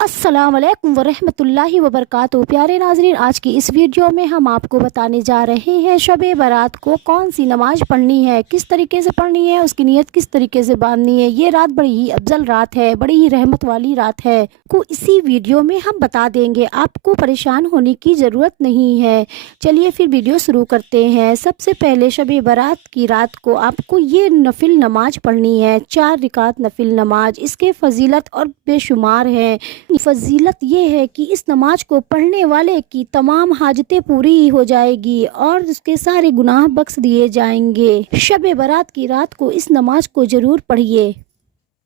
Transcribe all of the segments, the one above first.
अस्सलाम वालेकुम वरहमतुल्लाहि वबरकातुहू। प्यारे नाज़रीन, आज की इस वीडियो में हम आपको बताने जा रहे हैं शब-ए बारात को कौन सी नमाज पढ़नी है, किस तरीके से पढ़नी है, उसकी नीयत किस तरीके से बांधनी है। ये रात बड़ी ही अफजल रात है, बड़ी ही रहमत वाली रात है को इसी वीडियो में हम बता देंगे। आपको परेशान होने की ज़रूरत नहीं है। चलिए फिर वीडियो शुरू करते हैं। सबसे पहले शब-ए बारात की रात को आपको ये नफिल नमाज पढ़नी है, 4 रिकात नफिल नमाज। इसके फजीलत और बेशुमार हैं। फजीलत ये है कि इस नमाज को पढ़ने वाले की तमाम हाजतें पूरी हो जाएगी और उसके सारे गुनाह बख्श दिए जाएंगे। शब बारात की रात को इस नमाज को जरूर पढ़िए।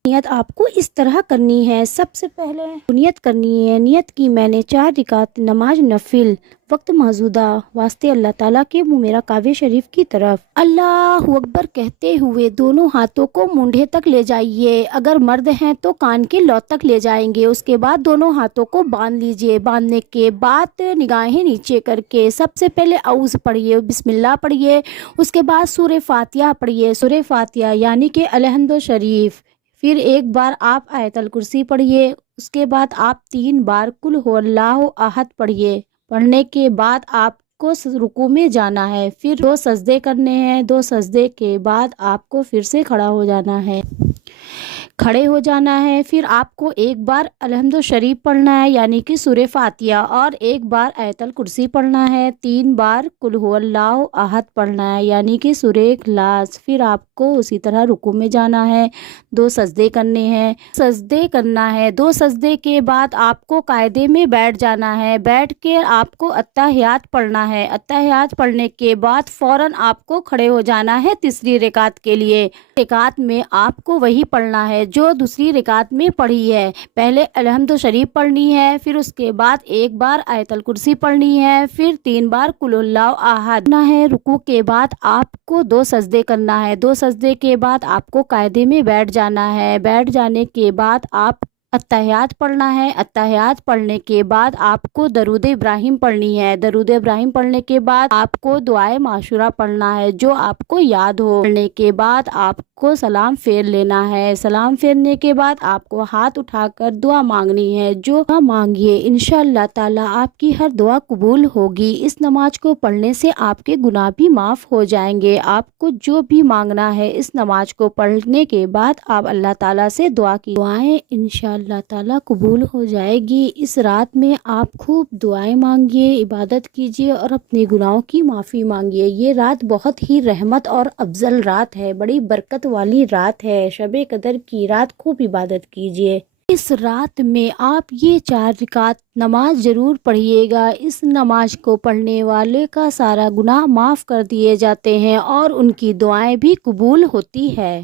नियत आपको इस तरह करनी है। सबसे पहले नियत करनी है। नियत की मैंने 4 रिकात नमाज नफिल वक्त मौजूदा वास्ते अल्लाह ताला के मुँह मेरा काबे शरीफ की तरफ अल्लाहु अकबर कहते हुए दोनों हाथों को मूंढे तक ले जाइए। अगर मर्द हैं तो कान के लौ तक ले जाएंगे। उसके बाद दोनों हाथों को बांध लीजिए। बांधने के बाद निगाहें नीचे करके सबसे पहले औज़ पढ़िए, बिस्मिल्लाह पढ़िए। उसके बाद सूरह फातिहा पढ़िए। सूरह फातिहा यानी कि अलहम्दुलिल्लाह शरीफ। फिर एक बार आप आयतल कुर्सी पढ़िए। उसके बाद आप 3 बार कुल हुवल्लाहु अहद पढ़िए। पढ़ने के बाद आपको रुकू में जाना है। फिर 2 सजदे करने हैं। 2 सजदे के बाद आपको फिर से खड़ा हो जाना है। खड़े हो जाना है। फिर आपको एक बार अलहम्दुलिल्लाह शरीफ पढ़ना है यानी कि सूरह फातिहा, और एक बार आयतल कुर्सी पढ़ना है। 3 बार कुल हुवल्लाहु अहद पढ़ना है यानी कि सूरह इखलास। फिर आपको उसी तरह रुकू में जाना है। 2 सजदे करने हैं। सजदे करना है। 2 सजदे के बाद आपको कायदे में बैठ जाना है। बैठ के आपको अत्तहियात पढ़ना है। अत्तहियात पढ़ने के बाद फौरन आपको खड़े हो जाना है तीसरी रिकात के लिए। रिकात में आपको वही पढ़ना है जो दूसरी रिकात में पढ़ी है। पहले अलहम्दुलिल्लाह शरीफ पढ़नी है। फिर उसके बाद एक बार आयतल कुर्सी पढ़नी है। फिर 3 बार कुल हुवल्लाहु अहद पढ़ना है। रुकू के बाद आपको 2 सजदे करना है। 2 सजदे के बाद आपको कायदे में बैठ जाना है। बैठ जाने के बाद आप अत्तहियात पढ़ना है। अत्तहियात पढ़ने के बाद आपको दरूद इब्राहिम पढ़नी है। दरूद इब्राहिम पढ़ने के बाद आपको दुआए माशूरा पढ़ना है जो आपको याद हो। पढ़ने के बाद आपको सलाम फेर लेना है। सलाम फेरने के बाद आपको हाथ उठाकर दुआ मांगनी है। जो मांगिए इंशाअल्लाह ताला आपकी हर दुआ कबूल होगी। इस नमाज को पढ़ने से आपके गुनाह भी माफ़ हो जाएंगे। आपको जो भी मांगना है इस नमाज को पढ़ने के बाद आप अल्लाह ताला से दुआ की दुआएं इंशाअल्लाह अल्लाह ताला कबूल हो जाएगी। इस रात में आप खूब दुआएं मांगिए, इबादत कीजिए और अपने गुनाहों की माफ़ी मांगिए। ये रात बहुत ही रहमत और अफजल रात है, बड़ी बरकत वाली रात है। शब-ए कदर की रात खूब इबादत कीजिए। इस रात में आप ये 4 रिकात नमाज ज़रूर पढ़िएगा। इस नमाज को पढ़ने वाले का सारा गुनाह माफ़ कर दिए जाते हैं और उनकी दुआएं भी कबूल होती है।